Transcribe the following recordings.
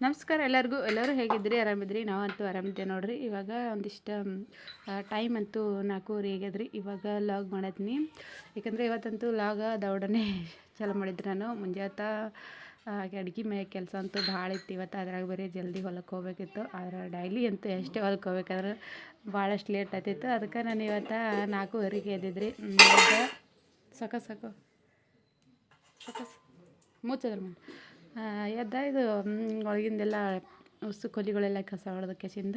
ನಮಸ್ಕಾರ ಎಲ್ಲರಿಗೂ. ಎಲ್ಲರೂ ಹೇಗಿದ್ರಿ? ಆರಾಮಿದ್ರಿ? ನಾವಂತೂ ಆರಾಮಿದ್ದೆ ನೋಡ್ರಿ. ಇವಾಗ ಒಂದಿಷ್ಟು ಟೈಮ್ ಅಂತೂ 4:00 ಆಗ್ಯದ್ರಿ. ಇವಾಗ ಲಾಗ್ ಮಾಡತ್ನಿ, ಯಾಕಂದರೆ ಇವತ್ತಂತೂ ಲಾಗ ದೌಡನೆ ಚಾಲು ಮಾಡಿದ್ರಿ. ನಾನು ಮುಂಜಾತ ಅಡುಗೆ ಮನೆ ಕೆಲಸ ಅಂತೂ ಭಾಳ ಇತ್ತು ಇವತ್ತು. ಅದ್ರಾಗ ಬೇರೆ ಜಲ್ದಿ ಹೊಲಕ್ಕೆ ಹೋಗ್ಬೇಕಿತ್ತು. ಆದ್ರೆ ಡೈಲಿ ಅಂತೂ ಎಷ್ಟೇ ಹೊಲಕ್ಕೆ ಹೋಗ್ಬೇಕಾದ್ರೆ ಭಾಳಷ್ಟು ಲೇಟ್ ಆಗ್ತಿತ್ತು. ಅದಕ್ಕೆ ನಾನು ಇವತ್ತು 4:30ಗೆ ಎದ್ದಿದ್ರಿ. ಸಾಕು ಸಾಕು ಸಾಕು ಮುಚ್ಚದ್ರ ಮಾಡಿ ಎದ್ದ ಇದು ಒಳಗಿಂದೆಲ್ಲ ಉಸು ಕೊಲಿಗಳೆಲ್ಲ ಕಸ ಹೊಡೆದ ಕೆಸಿಂದ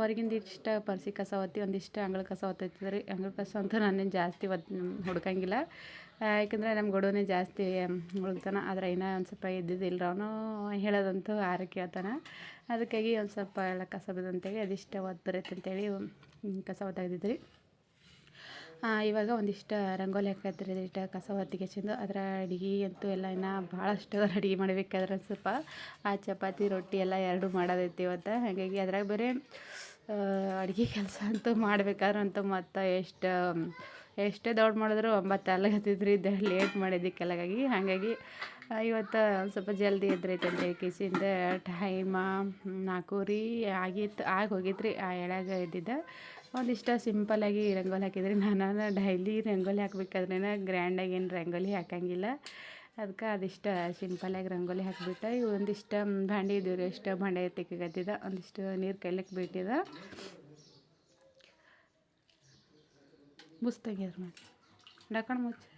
ಹೊರಗಿಂದ ಇಷ್ಟ ಪರ್ಸಿ ಕಸ ಒತ್ತಿ ಒಂದಿಷ್ಟು ಅಂಗಳ ಕಸ ಒತ್ತೈತಿದ್ರಿ ರೀ. ಅಂಗಳ ಕಸ ಅಂತೂ ನಾನೇನು ಜಾಸ್ತಿ ಹುಡ್ಕಂಗಿಲ್ಲ, ಯಾಕಂದರೆ ನಮ್ಮ ಗಡುವನೇ ಜಾಸ್ತಿ ಹುಡುಕ್ತಾನೆ. ಆದರೆ ಇನ್ನೂ ಒಂದು ಸ್ವಲ್ಪ ಇದ್ದಿದ್ದಿಲ್ಲ, ಅವನು ಹೇಳೋದಂತೂ ಆರಕ್ಕೆ ಹೇಳ್ತಾನೆ. ಅದಕ್ಕಾಗಿ ಒಂದು ಸ್ವಲ್ಪ ಎಲ್ಲ ಕಸ ಬಿದ್ದಂತೇಳಿ ಅದಿಷ್ಟು ಒತ್ತರೈತೆ ಅಂತೇಳಿ ಕಸ ಒತ್ತಾಗಿದ್ದಿದ್ರಿ. ಇವಾಗ ಒಂದಿಷ್ಟು ರಂಗೋಲಿ ಹಾಕತ್ರಿ. ಇಷ್ಟ ಕಸ ಹೊತ್ತಿಗೆಸಿಂದು ಅದರ ಅಡುಗೆ ಅಂತೂ ಎಲ್ಲ ಇನ್ನೂ ಭಾಳಷ್ಟು ಅಡುಗೆ ಮಾಡಬೇಕಾದ್ರೆ ಸ್ವಲ್ಪ ಚಪಾತಿ ರೊಟ್ಟಿ ಎಲ್ಲ ಎರಡೂ ಮಾಡೋದೈತಿ ಇವತ್ತು. ಹಾಗಾಗಿ ಅದ್ರಾಗ ಬೇರೆ ಅಡುಗೆ ಕೆಲಸ ಅಂತೂ ಮಾಡಬೇಕಾದ್ರೆ ಅಂತೂ ಮತ್ತು ಎಷ್ಟೇ ದೌಡ್ ಮಾಡಿದ್ರು 9 ಅಲ್ಲಾಗತ್ತಿದ್ರಿ. ಲೇಟ್ ಮಾಡಿದ್ದಕ್ಕೆಲ್ಲಾಗಿ ಹಾಗಾಗಿ ಇವತ್ತು ಸ್ವಲ್ಪ ಜಲ್ದಿ ಎದ್ರೈತೆ ಅಂತ ಕೇಸಿಂದ ಟೈಮ 4:00 ಆಗಿ ಹೋಗಿದ್ರಿ. ಆ ಎಳ್ಯಾಗ ಎದ್ದಿದ್ದೆ. ಒಂದಿಷ್ಟು ಸಿಂಪಲ್ಲಾಗಿ ರಂಗೋಲಿ ಹಾಕಿದ್ರಿ. ನಾನು ಡೈಲಿ ರಂಗೋಲಿ ಹಾಕ್ಬೇಕಾದ್ರೇ ಗ್ರ್ಯಾಂಡಾಗಿ ಏನು ರಂಗೋಲಿ ಹಾಕಂಗಿಲ್ಲ. ಅದಕ್ಕೆ ಅದಿಷ್ಟು ಸಿಂಪಲ್ಲಾಗಿ ರಂಗೋಲಿ ಹಾಕಿಬಿಟ್ಟು ಒಂದಿಷ್ಟು ಭಾಂಡೆ ಇದ್ದೀವಿ ರೀ. ಎಷ್ಟು ಭಾಂಡೆ ತೆಗಿಕತ್ತಿದ್ದ, ಒಂದಿಷ್ಟು ನೀರು ಕೈಲಕ್ಕೆ ಬಿಟ್ಟಿದ. ಮುಸ್ತಾಗ್ಯದ್ರ ಮಾಡಿ ಡಾಕಣ್ ಮುಚ್ಚಿ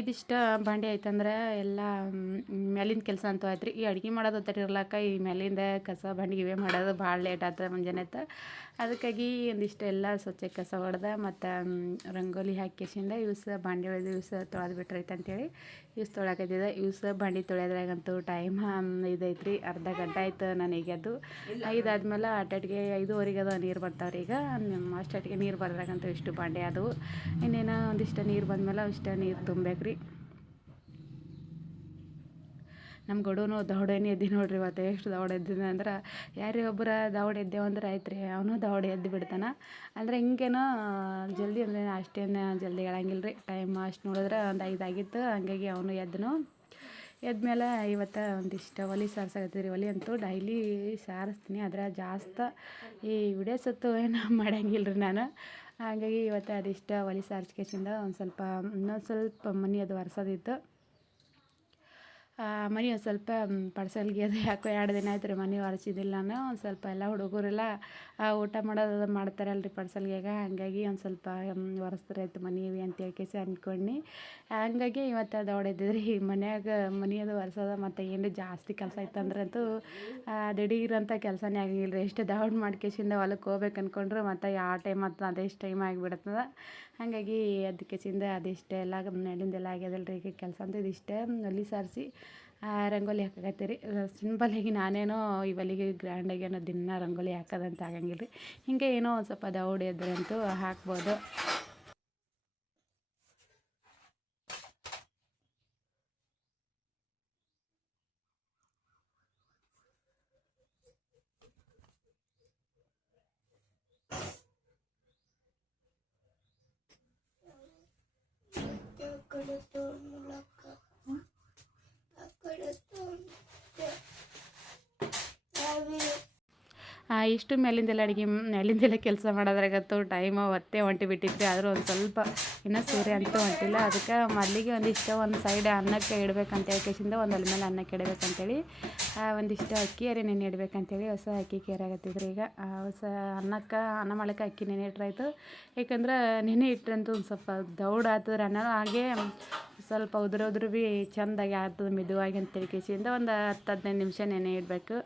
ಇದಿಷ್ಟು ಬಾಂಡೆ ಆಯ್ತಂದ್ರೆ ಎಲ್ಲ ಮೇಲಿಂದ ಕೆಲಸ ಅಂತೂ ಆಯ್ತು ರೀ. ಈ ಅಡುಗೆ ಮಾಡೋದು ಇರ್ಲಾಕ ಈ ಮೇಲಿಂದ ಕಸ ಬಾಂಡೆ ಇವೇ ಮಾಡೋದು ಭಾಳ ಲೇಟ್ ಆಗ್ತದೆ ಮುಂಜಾನೆತ್ತ. ಅದಕ್ಕಾಗಿ ಒಂದಿಷ್ಟು ಎಲ್ಲ ಸ್ವಚ್ಛ ಕಸ ಹೊಡೆದ ಮತ್ತು ರಂಗೋಲಿ ಹಾಕಿಸಿಂದ ಇವ್ಸ ಬಾಂಡೆ ಒಳ್ದು ಇವ್ಸ ತೊಳೆದು ಬಿಟ್ರೈತೆ ಅಂತೇಳಿ ಇವ್ಸ ತೊಳಕತ್ತಿದ್ದೆ. ಇವ್ಸ ಬಾಂಡೆ ತೊಳೆಯೋದ್ರಾಗಂತೂ ಟೈಮ್ ಇದೈತೆ ರೀ. ಅರ್ಧ ಗಂಟೆ ಆಯ್ತು ನಾನು ಈಗದು. ಇದಾದ್ಮೇಲೆ ಅಟ್ಟಟಿಗೆ 5:30 ಅದು ನೀರು ಬರ್ತಾವ್ರಿ. ಈಗ ಅಷ್ಟೊತ್ತಿಗೆ ನೀರು ಬರ್ದಾಗಂತೂ ಇಷ್ಟು ಬಾಂಡೆ ಆದವು. ಇನ್ನೇನು ಒಂದಿಷ್ಟು ನೀರು ಬಂದಮೇಲೆ ಇಷ್ಟು ನೀರು ತುಂಬೇಕ್ರಿ. ನಮ್ಮ ಗಡುನು ದೌಡೇನೆ ಎದ್ದು ನೋಡ್ರಿ. ಇವತ್ತು ಎಷ್ಟು ದೌಡ ಎದ್ದಿದೆ ಅಂದ್ರೆ ಯಾರೇ ಒಬ್ಬರ ದೌಡ ಎದ್ದೇವು ಅಂದ್ರೆ ಆಯ್ತು ರೀ, ಅವನು ದೌಡ ಎದ್ದು ಬಿಡ್ತಾನೆ. ಅಂದರೆ ಹಿಂಗೇನೋ ಜಲ್ದಿ ಅಂದರೆ ಅಷ್ಟೇನು ಜಲ್ದಿ ಹೇಳಂಗಿಲ್ಲ ರೀ. ಟೈಮ್ ಅಷ್ಟು ನೋಡಿದ್ರೆ ಒಂದು 5 ಆಗಿತ್ತು. ಹಂಗಾಗಿ ಅವನು ಎದ್ದನು. ಎದ್ಮೇಲೆ ಇವತ್ತು ಒಂದಿಷ್ಟು ಒಲೆ ಸಾರ್ಸಾಕತ್ತೀರಿ. ಒಲೆ ಅಂತೂ ಡೈಲಿ ಸಾರಿಸ್ತೀನಿ, ಆದರೆ ಜಾಸ್ತಿ ಈ ವಿಡಿಯೋಸತ್ತು ಏನು ಮಾಡಂಗಿಲ್ಲ ರೀ ನಾನು. ಹಾಗಾಗಿ ಇವತ್ತು ಅದಿಷ್ಟು ಒಲೆ ಸಾರಿಸ್ಕೇಸಿಂದ ಇನ್ನೊಂದು ಸ್ವಲ್ಪ ಮನೆ ಅದು ಒರೆಸೋದಿತ್ತು. ಮನೆ ಒಂದು ಸ್ವಲ್ಪ ಪಡ್ಸಲ್ಗೆ ಅದು ಯಾಕೋ 2 ದಿನ ಆಯ್ತು ರೀ ಮನೆ ಒರೆಸಿದ್ದಿಲ್ಲ ನಾನು. ಒಂದು ಸ್ವಲ್ಪ ಎಲ್ಲ ಹುಡುಗರೆಲ್ಲ ಊಟ ಮಾಡೋದು ಮಾಡ್ತಾರಲ್ರಿ ಪಡ್ಸಲ್ಗ್ಯಾಗ. ಹಾಗಾಗಿ ಒಂದು ಸ್ವಲ್ಪ ಒರೆಸ್ತಾರಾಯ್ತು ಮನೆ ಅಂತ ಹೇಳ್ಕೇಸಿ ಅಂದ್ಕೊಂಡು ಹಾಗಾಗಿ ಇವತ್ತು ದೌಡ ಎದ್ದಿದ್ರಿ. ಈ ಮನ್ಯಾಗ ಮನೆ ಅದು ಒರೆಸೋದು ಮತ್ತು ಏನು ಜಾಸ್ತಿ ಕೆಲಸ ಇತ್ತಂದ್ರಂತೂ ದಿಢೀರಂತ ಕೆಲಸನೇ ಆಗಂಗಿಲ್ಲ ರೀ. ಎಷ್ಟು ದೌಡ್ ಮಾಡ್ಕೇಸಿಂದ ಹೊಲಕ್ಕೆ ಹೋಗ್ಬೇಕು ಅಂದ್ಕೊಂಡ್ರು ಮತ್ತು ಯಾವ ಟೈಮ್ ಮತ್ತು ಅದೆಷ್ಟು ಟೈಮ್ ಆಗಿಬಿಡ್ತದೆ. ಹಾಗಾಗಿ ಅದಕ್ಕೆಸಿಂದ ಅದಿಷ್ಟೇ ಎಲ್ಲ ಮೇಲಿಂದೆಲ್ಲ ಆಗ್ಯದಲ್ಲ ರೀ. ಈಗ ಕೆಲಸ ಅಂತ ಇದಿಷ್ಟೇ ಒಲೆ ಸಾರಿಸಿ ರಂಗೋಲಿ ಹಾಕಕತ್ತೀರಿ. ಸಿಂಪಲ್ಲಾಗಿ ನಾನೇನೋ ಈ ಒಲೆಗೆ ಗ್ರ್ಯಾಂಡಾಗಿ ಏನೋ ದಿನ ರಂಗೋಲಿ ಹಾಕೋದಂತ ಆಗಂಗಿಲ್ಲ ರೀ. ಹಿಂಗೆ ಏನೋ ಒಂದು ಸ್ವಲ್ಪ ದೌಡ್ ಎದ್ರಂತೂ ಹಾಕ್ಬೋದು. ಇಷ್ಟು ಮೇಲಿಂದೆಲ್ಲ ಕೆಲಸ ಮಾಡೋದ್ರಾಗಂತೂ ಟೈಮ್ ಹೊಂಟಿ ಬಿಟ್ಟಿದ್ರಿ. ಆದರೂ ಒಂದು ಸ್ವಲ್ಪ ಇನ್ನೂ ಸೂರ್ಯ ಅಂತೂ ಹೊಂಟಿಲ್ಲ. ಅದಕ್ಕೆ ಮೊದಲಿಗೆ ಒಂದು ಸೈಡ್ ಅನ್ನಕ್ಕೆ ಇಡಬೇಕಂತ ಹೇಳ್ಕೇಸಿಂದ ಒಂದು ಒಲೆ ಮೇಲೆ ಅನ್ನಕ್ಕೆ ಇಡಬೇಕಂತೇಳಿ ಒಂದಿಷ್ಟು ಅಕ್ಕಿ ಅರೆ ನೆನೆ ಇಡಬೇಕಂತೇಳಿ ಹೊಸ ಅಕ್ಕಿ ಕೇರಾಗತ್ತಿದ್ರಿ. ಈಗ ಹೊಸ ಅನ್ನ ಮಾಡಕ್ಕೆ ಅಕ್ಕಿ ನೆನೆ ಇಟ್ರಾಯ್ತು. ಯಾಕಂದ್ರೆ ನೆನೆ ಇಟ್ರಂತೂ ಒಂದು ಸ್ವಲ್ಪ ದೌಡ್ ಆಗ್ತದ್ರಿ ಅನ್ನ. ಹಾಗೆ ಸ್ವಲ್ಪ ಉದುರು ಭೀ ಚೆಂದಾಗಿ ಆಗ್ತದೆ ಮೆದುವಾಗಿ ಅಂತ ಹೇಳ್ಕೇಸಿಂದ ಒಂದು 10-15 ನಿಮಿಷ ನೆನೆ ಇಡಬೇಕು.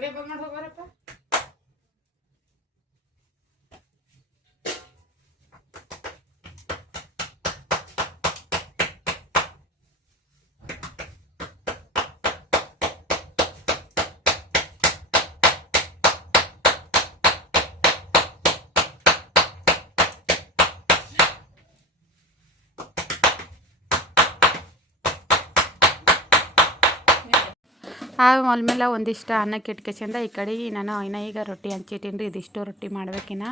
ಅಂಗಡಿ ಬಂದ್ ಮಾಡಿ ಹೋಗ್ಬಾರಪ್ಪ. ಆಮೇಲೆ ಒಂದಿಷ್ಟು ಅನ್ನಕ್ಕೆ ಇಟ್ಕೆಸಿಂದ ಈ ಕಡೆ ನಾನು ಈಗ ರೊಟ್ಟಿ ಹಂಚಿಟ್ಟೀನಿ ರೀ. ಇದಿಷ್ಟು ರೊಟ್ಟಿ ಮಾಡ್ಬೇಕಿನ್ನ.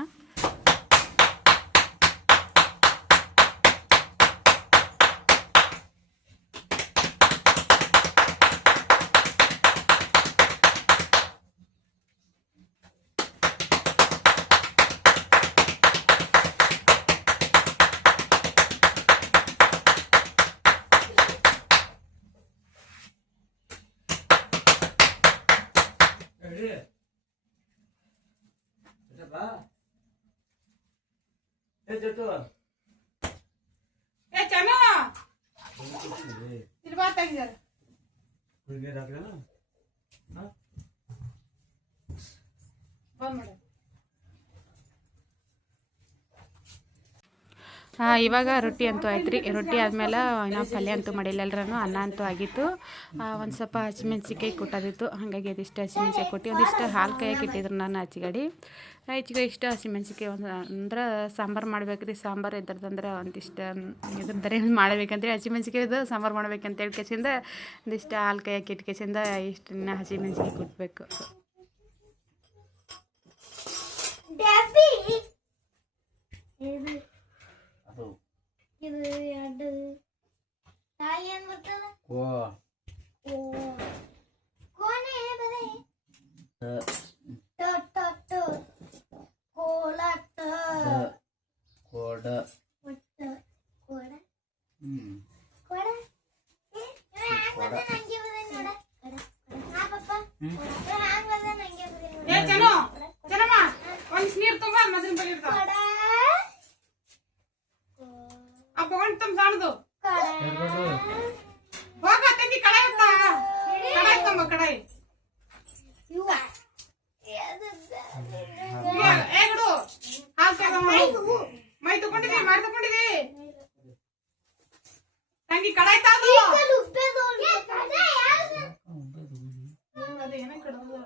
ಇವಾಗ ರೊಟ್ಟಿ ಅಂತೂ ಆಯ್ತು ರೀ. ರೊಟ್ಟಿ ಆದಮೇಲೆ ಇನ್ನೂ ಪಲ್ಯ ಅಂತೂ ಮಾಡಿಲ್ಲ ಎಲ್ಲರೂ. ಅನ್ನ ಅಂತೂ ಆಗಿತ್ತು. ಒಂದು ಸ್ವಲ್ಪ ಹಸಿಮೆಣ್ಸಿಕಾಯಿ ಕೊಟ್ಟೋದಿತ್ತು. ಹಾಗಾಗಿ ಅದಿಷ್ಟು ಹಸಿಮೆಣ್ಸಿಕಾಯಿ ಕೊಟ್ಟು ಒಂದಿಷ್ಟು ಹಾಲು ಕಾಯಕ್ಕೆ ಇಟ್ಟಿದ್ರು ನಾನು ಹಚ್ಚಿಗಡಿ. ಇಷ್ಟು ಹಸಿಮೆಣ್ಸಿಕಾಯಿ ಅಂದ್ರೆ ಸಾಂಬಾರು ಮಾಡ್ಬೇಕು ರೀ. ಸಾಂಬಾರು ಇದ್ರದಂದ್ರೆ ಒಂದಿಷ್ಟು ಇದ್ರದ್ದರೆ ಮಾಡ್ಬೇಕಂತೇಳಿ ಹಸಿಮೆಣ್ಸಿಕಾಯ್ದು ಸಾಂಬಾರು ಮಾಡ್ಬೇಕಂತೇಳಿ ಕೆಸಿಂದ ಒಂದಿಷ್ಟು ಹಾಲು ಕಾಯಕ್ಕೆ ಇಟ್ಕೆಸಿಂದ ಇಷ್ಟನ್ನ ಹಸಿಮೆಣ್ಸಿಕಾಯಿ ಕೊಟ್ಟಬೇಕು. ಇದು ಎರಡು ತಾಯಿ ಏನು ಬರ್ತದ? ಕೋಣೆ ಬರೇ ಟ ಟ ಟ ಕೋಲಟ ಕೋಡ ಒಟ್ಟ ಕೋಡ ಕೋಡ ಕೋಡ ನಂಗೆ ಬರೇ ನೋಡ ಆ ಪಪ್ಪ ಹ್ಯಾಂಗ ಬರೇ ನಂಗೆ ಬರೇ ಏ ಚನೋ ಚನಮ್ಮ ಒಂದು ನೀರು ತುಂಬಾ ಮದ್ರಿನ ಬಳಿ ಇರ್ತಾವ. अब कौन तुम जान दो वो कहते कि कढ़ाई होता है कढ़ाई तुम कढ़ाई युवा एक दो हाथ से मैं तो ಕೊಂಡಿದೆ ಮಾರ್ ತಕೊಂಡಿದೆ ತಂಗಿ ಕढ़ाई ತಾ दो ಉಪ್ಪೆ दो ಕढ़ाई ಯಾರು ಅದು ಏನ ಕಡದು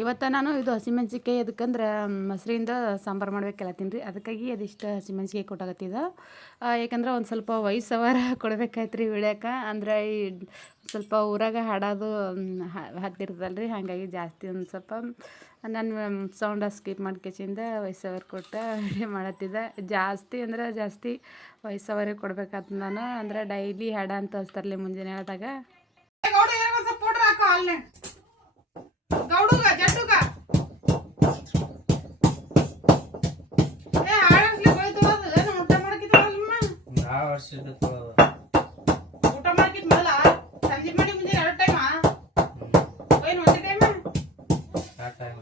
ಇವತ್ತು ನಾನು ಇದು ಹಸಿಮೆಣ್ಸಿಕಾಯಿ ಅದಕ್ಕಂದ್ರೆ ಮೊಸರಿಂದ ಸಾಂಬಾರು ಮಾಡ್ಬೇಕಲ್ಲತ್ತೀನಿ ರೀ. ಅದಕ್ಕಾಗಿ ಅದಿಷ್ಟು ಹಸಿಮೆಣ್ಸಿಕಾಯಿ ಕೊಟ್ಟಾಗತ್ತಿದ. ಯಾಕಂದ್ರೆ ಒಂದು ಸ್ವಲ್ಪ ವಯಸ್ಸವರ ಕೊಡ್ಬೇಕಾಯ್ತು ರೀ ವಿಳ್ಯಾಕ. ಅಂದ್ರೆ ಈ ಸ್ವಲ್ಪ ಊರಾಗ ಹಾಡೋದು ಹತ್ತಿರ್ತಲ್ಲ ರೀ. ಹಾಗಾಗಿ ಜಾಸ್ತಿ ಒಂದು ಸ್ವಲ್ಪ ನಾನು ಸೌಂಡ ಸ್ಕಿಪ್ ಮಾಡ್ಕೆಚಿಂದ ವಯಸ್ಸವರ್ ಕೊಟ್ಟು ವಿಡಿಯೋ ಮಾಡತ್ತಿದ್ದೆ. ಜಾಸ್ತಿ ಅಂದ್ರೆ ಜಾಸ್ತಿ ವಯಸ್ಸವರಿಗೆ ಕೊಡ್ಬೇಕಾಯ್ತು ನಾನು. ಅಂದ್ರೆ ಡೈಲಿ ಹಾಡ ಅಂತ ಹಚ್ತಾರಲಿ ಮುಂಜಾನೆ ಹೇಳಿದಾಗ. ಗೌಡುಗ ಜಡ್ಡುಗ ಏ ಆಡಂಗ್ಲಿ ಹೋಯ್ತೋದು ಏನು ಊಟ ಮಾಡಕಿತ್ತಲ್ಲ ಆ ವರ್ಷದ ಊಟ ಮಾಡಕಿತ್ ಮೊದಲ ಸಂಜೆ ಮಾಡಿ ಮುಂಜಾನೆ ಎರಡು ಟೈಮ್ ಏನು ಒಂದೇ ಟೈಮ್ ಆ ಟೈಮ್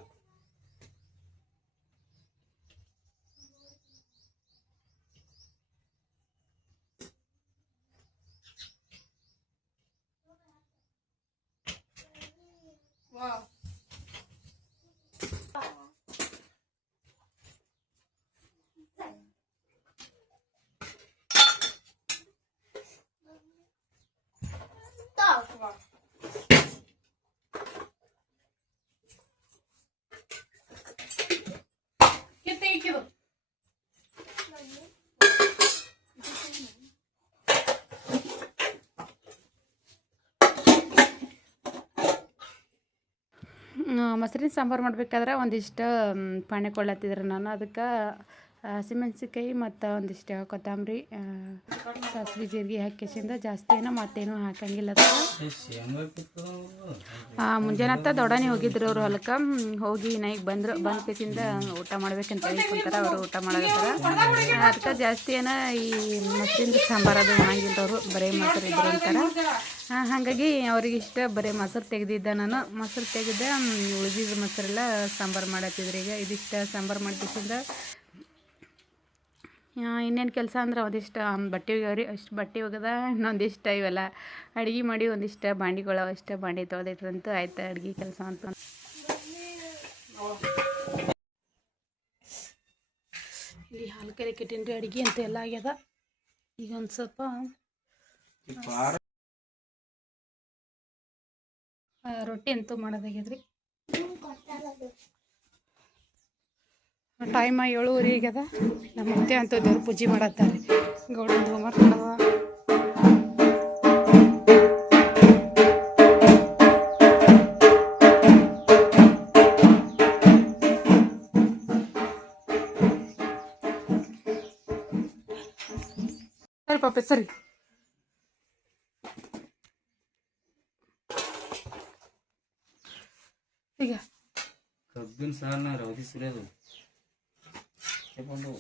ಮೊಸರಿನ ಸಾಂಬಾರು ಮಾಡ್ಬೇಕಾದ್ರೆ ಒಂದಿಷ್ಟು ಪಾಣೆ ಕೊಳ್ಳತ್ತಿದ್ರು ನಾನು. ಅದಕ್ಕೆ ಹಸಿಮೆಣ್ಸಿನ್ಕಾಯಿ ಮತ್ತು ಒಂದಿಷ್ಟು ಕೊತ್ತಂಬರಿ, ಸಾಸಿವೆ ಜೀರಿಗೆ ಹಾಕಿಸಿಂದ ಜಾಸ್ತಿ ಏನೋ ಮತ್ತೇನೂ ಹಾಕಂಗಿಲ್ಲ ಅದಕ್ಕೆ. ಮುಂಜಾನೆ ದೊಡ್ಡನೆ ಹೋಗಿದ್ರು ಅವ್ರು ಹೊಲಕ್ಕೆ. ಹೋಗಿ ನೈಗೆ ಬಂದರು. ಬಂದ ಕೇಸಿಂದ ಊಟ ಮಾಡ್ಬೇಕಂತ ಹೇಳ್ಕೊಂತಾರೆ. ಅವರು ಊಟ ಮಾಡಕತ್ತಾರ. ಅದಕ್ಕೆ ಜಾಸ್ತಿ ಏನೋ ಈ ಮೊಸರಿಂದ ಸಾಂಬಾರು ಅದು ಉಣಂಗಿಲ್ಲ ಅವರು, ಬರೀ ಮೊಸರು ಇದ್ರು ಅಂತಾರೆ. ಹಾಗಾಗಿ ಅವ್ರಿಗೆ ಇಷ್ಟ ಬರೀ ಮೊಸರು ತೆಗೆದಿದ್ದೆ ನಾನು. ಮೊಸರು ತೆಗೆದ ಉಳಿದಿದ್ದ ಮೊಸರೆಲ್ಲ ಸಾಂಬಾರು ಮಾಡತ್ತಿದ್ರು. ಈಗ ಇದಿಷ್ಟು ಸಾಂಬಾರು ಮಾಡ್ಕೇಸಿಂದ ಇನ್ನೇನು ಕೆಲಸ ಅಂದ್ರೆ ಒಂದಿಷ್ಟು ಬಟ್ಟೆ ಒಗ್ಯಾವ್ರಿ. ಅಷ್ಟು ಬಟ್ಟೆ ಒಗೆದ ಇನ್ನೊಂದಿಷ್ಟು ಇವೆಲ್ಲ ಅಡುಗೆ ಮಾಡಿ ಒಂದಿಷ್ಟು ಬಾಂಡಿಗಳು ಅಷ್ಟು ಬಾಂಡೆ ತೊಳೆದಿಟ್ರಂತೂ ಆಯ್ತು ಅಡುಗೆ ಕೆಲಸ ಅಂತ. ಇಲ್ಲಿ ಹಾಲು ಕರೆ ಕೆಟ್ಟಿನ್ರಿ. ಅಡುಗೆ ಅಂತೂ ಎಲ್ಲ ಆಗ್ಯದ. ಈಗ ಒಂದು ಸ್ವಲ್ಪ ರೊಟ್ಟಿ ಅಂತೂ ಮಾಡೋದಾಗ್ಯದ್ರಿ. ಟೈಮ್ 7:30 ಆಗ್ಯದ. ನಮ್ಮ ಅತ್ತೆ ಅಂತೂ ದೇವ್ರ ಪೂಜೆ ಮಾಡತ್ತಾರೆ. ಗೌಡನ ಹೋಮ್ವರ್ಕ್ ಮಾಡವ. ಸರಿ ಪಾಪ ಸರಿ. ಈಗ ಕಬ್ಬಿನ ಸಾರನ ರೌದಿ ಸುರಿಯೋದು ತಗೊಂಡು